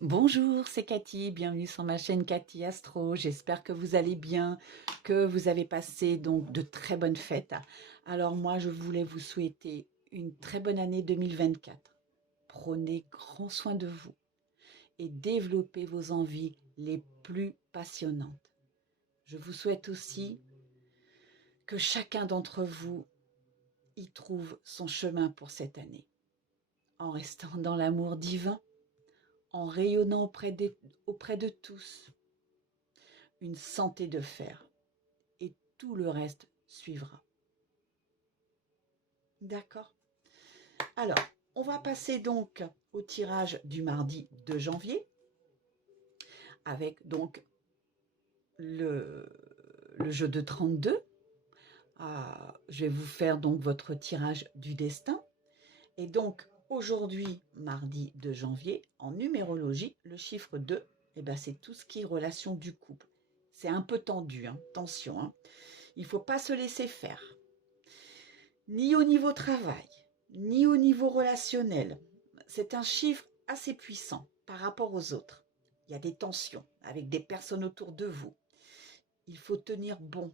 Bonjour, c'est Cathy, bienvenue sur ma chaîne Cathy Astro. J'espère que vous allez bien, que vous avez passé donc de très bonnes fêtes. Alors moi, je voulais vous souhaiter une très bonne année 2024. Prenez grand soin de vous et développez vos envies les plus passionnantes. Je vous souhaite aussi que chacun d'entre vous y trouve son chemin pour cette année, en restant dans l'amour divin, en rayonnant auprès de tous, une santé de fer. Et tout le reste suivra. D'accord? Alors, on va passer donc au tirage du mardi 2 janvier avec donc le, le jeu de 32. Je vais vous faire donc votre tirage du destin. Et donc, aujourd'hui, mardi 2 janvier, en numérologie, le chiffre 2, eh ben, c'est tout ce qui est relation du couple. C'est un peu tendu, hein, attention. Hein. Il ne faut pas se laisser faire. Ni au niveau travail, ni au niveau relationnel. C'est un chiffre assez puissant par rapport aux autres. Il y a des tensions avec des personnes autour de vous. Il faut tenir bon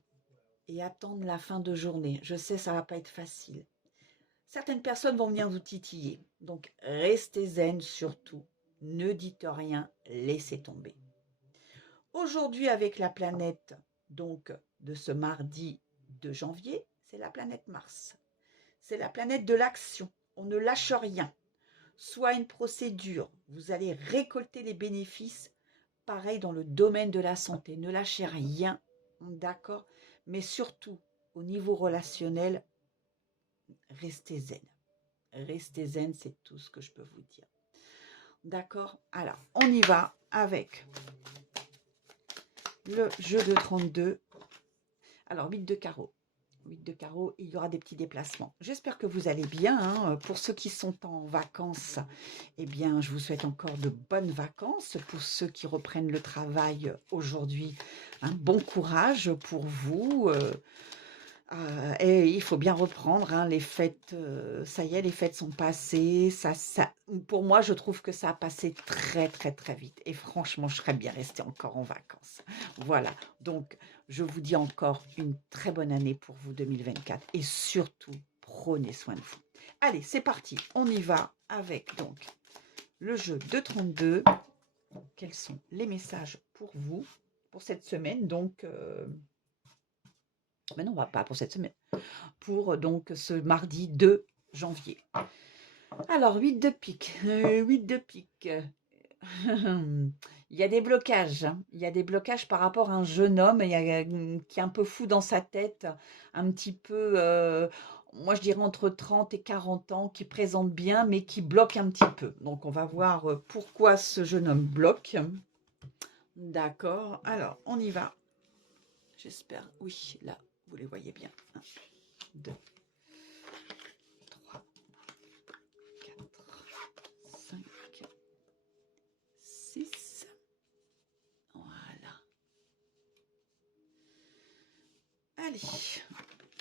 et attendre la fin de journée. Je sais, ça ne va pas être facile. Certaines personnes vont venir vous titiller. Donc, restez zen surtout. Ne dites rien, laissez tomber. Aujourd'hui, avec la planète donc de ce mardi 2 janvier, c'est la planète Mars. C'est la planète de l'action. On ne lâche rien. Soit une procédure, vous allez récolter les bénéfices. Pareil dans le domaine de la santé. Ne lâchez rien, d'accord? Mais surtout, au niveau relationnel, restez zen. Restez zen, c'est tout ce que je peux vous dire. D'accord? Alors, on y va avec le jeu de 32. Alors, 8 de carreau. 8 de carreau, il y aura des petits déplacements. J'espère que vous allez bien. Hein. Pour ceux qui sont en vacances, eh bien, je vous souhaite encore de bonnes vacances. Pour ceux qui reprennent le travail aujourd'hui, un bon courage pour vous. Et il faut bien reprendre, hein, les fêtes, ça y est, les fêtes sont passées. Pour moi, je trouve que ça a passé très, très, très vite. Et franchement, je serais bien restée encore en vacances. Voilà. Donc, je vous dis encore une très bonne année pour vous 2024. Et surtout, prenez soin de vous. Allez, c'est parti. On y va avec donc le jeu de 32. Quels sont les messages pour vous pour cette semaine? Donc, mais non, pas pour cette semaine. Pour donc ce mardi 2 janvier. Alors, 8 de pique. 8 de pique. Il y a des blocages. Hein. Il y a des blocages par rapport à un jeune homme qui est un peu fou dans sa tête, un petit peu, moi je dirais entre 30 et 40 ans, qui présente bien, mais qui bloque un petit peu. Donc, on va voir pourquoi ce jeune homme bloque. D'accord. Alors, on y va. J'espère. Oui, là, vous les voyez bien. 1, 2, 3, 4, 5, 6. Voilà. Allez.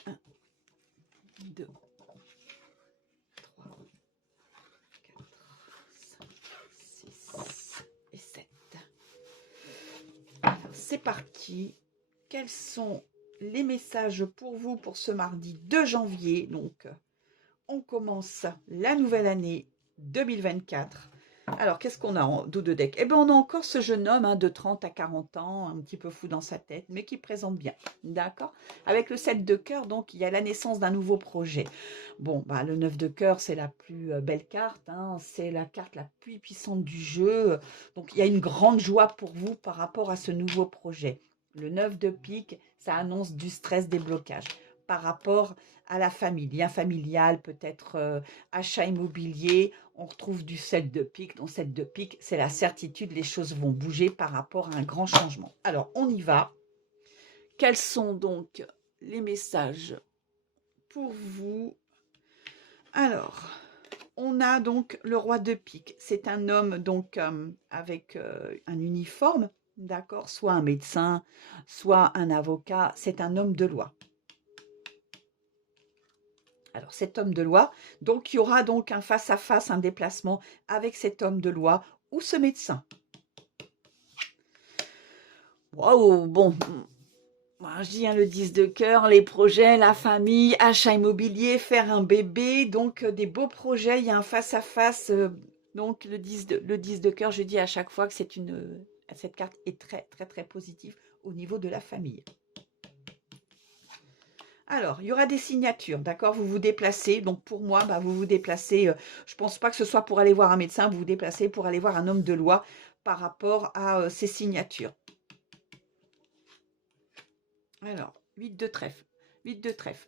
1, 2, 3, 4, 5, 6 et 7. Alors, c'est parti. Quels sont les messages pour vous pour ce mardi 2 janvier? Donc, on commence la nouvelle année 2024. Alors, qu'est-ce qu'on a en dos de deck? Eh bien, on a encore ce jeune homme de 30 à 40 ans, un petit peu fou dans sa tête, mais qui présente bien. D'accord? Avec le 7 de cœur, donc, il y a la naissance d'un nouveau projet. Bon, le 9 de cœur, c'est la plus belle carte. Hein, c'est la carte la plus puissante du jeu. Donc, il y a une grande joie pour vous par rapport à ce nouveau projet. Le 9 de pique, ça annonce du stress, des blocages par rapport à la famille, lien familial, peut-être achat immobilier. On retrouve du 7 de pique. Donc 7 de pique, c'est la certitude, les choses vont bouger par rapport à un grand changement. Alors, on y va. Quels sont donc les messages pour vous? Alors, on a donc le roi de pique. C'est un homme donc avec un uniforme, d'accord, soit un médecin, soit un avocat. C'est un homme de loi. Alors, cet homme de loi, donc il y aura donc un face-à-face, un déplacement avec cet homme de loi ou ce médecin. Waouh, bon, moi, je dis le 10 de cœur, les projets, la famille, achat immobilier, faire un bébé, donc des beaux projets, il y a un face-à-face. Donc le 10 de cœur, je dis à chaque fois que cette carte est très très très positive au niveau de la famille. Alors, il y aura des signatures, d'accord? Vous vous déplacez. Donc, pour moi, vous vous déplacez. Je ne pense pas que ce soit pour aller voir un médecin. Vous vous déplacez pour aller voir un homme de loi par rapport à ces signatures. Alors, 8 de trèfle. 8 de trèfle.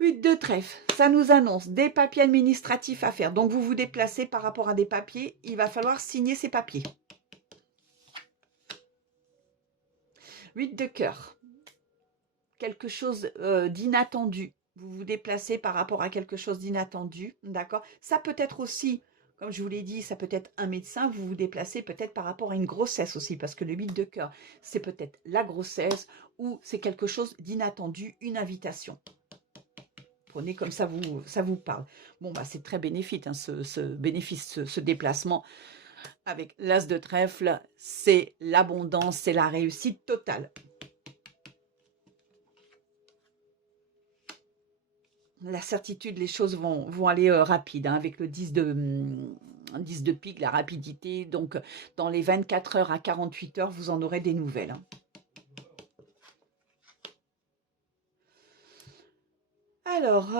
8 de trèfle. Ça nous annonce des papiers administratifs à faire. Donc, vous vous déplacez par rapport à des papiers. Il va falloir signer ces papiers. 8 de cœur. Quelque chose d'inattendu. Vous vous déplacez par rapport à quelque chose d'inattendu, d'accord? Ça peut être aussi, comme je vous l'ai dit, ça peut être un médecin, vous vous déplacez peut-être par rapport à une grossesse aussi, parce que le 8 de cœur, c'est peut-être la grossesse ou c'est quelque chose d'inattendu, une invitation. Prenez comme ça vous parle. Bon, c'est très bénéfique, hein, ce déplacement avec l'as de trèfle, c'est l'abondance, c'est la réussite totale. La certitude, les choses vont aller rapide, hein, avec le 10 de pique, la rapidité. Donc, dans les 24 heures à 48 heures, vous en aurez des nouvelles. Hein. Alors,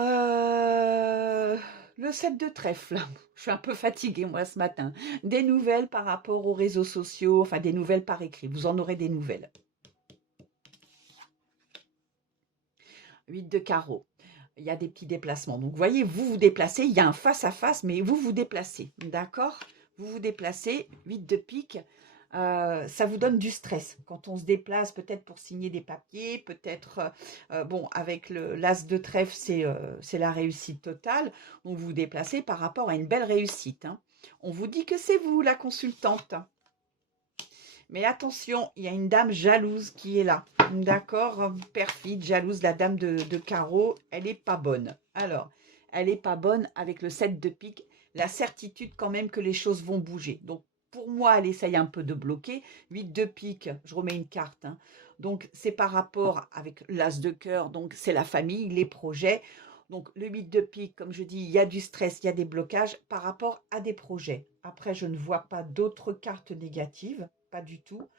le 7 de trèfle. Je suis un peu fatiguée, moi, ce matin. Des nouvelles par rapport aux réseaux sociaux, enfin, des nouvelles par écrit. Vous en aurez des nouvelles. 8 de carreau. Il y a des petits déplacements. Donc, vous voyez, vous vous déplacez. Il y a un face-à-face, mais vous vous déplacez. D'accord? Vous vous déplacez. 8 de pique. Ça vous donne du stress. Quand on se déplace, peut-être pour signer des papiers, peut-être, bon, avec l'as de trèfle, c'est la réussite totale. Donc, vous vous déplacez par rapport à une belle réussite. Hein. On vous dit que c'est vous, la consultante. Mais attention, il y a une dame jalouse qui est là. D'accord? Perfide, jalouse, la dame de carreau, elle n'est pas bonne. Alors, elle n'est pas bonne avec le 7 de pique. La certitude quand même que les choses vont bouger. Donc, pour moi, elle essaye un peu de bloquer. 8 de pique, je remets une carte. Hein. Donc, c'est par rapport avec l'as de cœur. Donc, c'est la famille, les projets. Donc, le 8 de pique, comme je dis, il y a du stress, il y a des blocages par rapport à des projets. Après, je ne vois pas d'autres cartes négatives, pas du tout.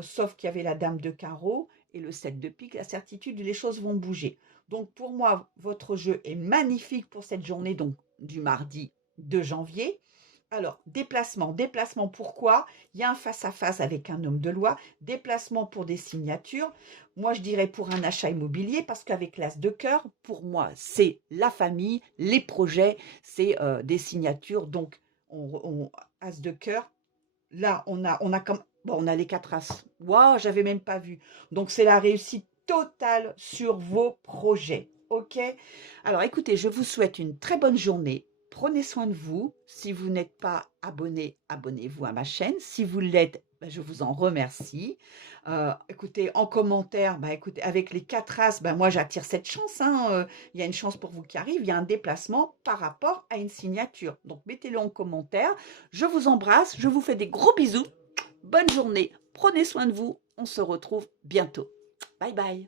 Sauf qu'il y avait la dame de carreau et le 7 de pique. La certitude, les choses vont bouger. Donc, pour moi, votre jeu est magnifique pour cette journée, donc du mardi 2 janvier. Alors, déplacement, pourquoi? Il y a un face-à-face avec un homme de loi, déplacement pour des signatures. Moi, je dirais pour un achat immobilier, parce qu'avec l'as de cœur, pour moi, c'est la famille, les projets, c'est des signatures. Donc, as de cœur, là, on a comme, bon, on a les 4 as. Waouh, j'avais même pas vu. Donc, c'est la réussite totale sur vos projets. OK? Alors, écoutez, je vous souhaite une très bonne journée. Prenez soin de vous. Si vous n'êtes pas abonné, abonnez-vous à ma chaîne. Si vous l'êtes, je vous en remercie. Écoutez, en commentaire, écoutez, avec les 4 as, moi j'attire cette chance. Hein, il y a une chance pour vous qui arrive. Il y a un déplacement par rapport à une signature. Donc mettez-le en commentaire. Je vous embrasse. Je vous fais des gros bisous. Bonne journée. Prenez soin de vous. On se retrouve bientôt. Bye bye.